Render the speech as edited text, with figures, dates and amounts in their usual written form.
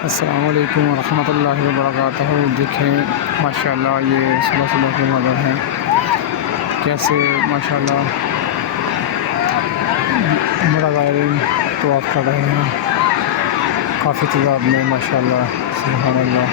अस्सलाम वालेकुम वरहमतुल्लाहि वबरकातुहू। देखें माशाल्लाह ये सुबह सुबह के मंज़र हैं, कैसे माशाल्लाह उम्रा ज़ायरीन तवाफ़ कर रहे हैं काफ़ी तादाद में माशाल्लाह सुभान अल्लाह।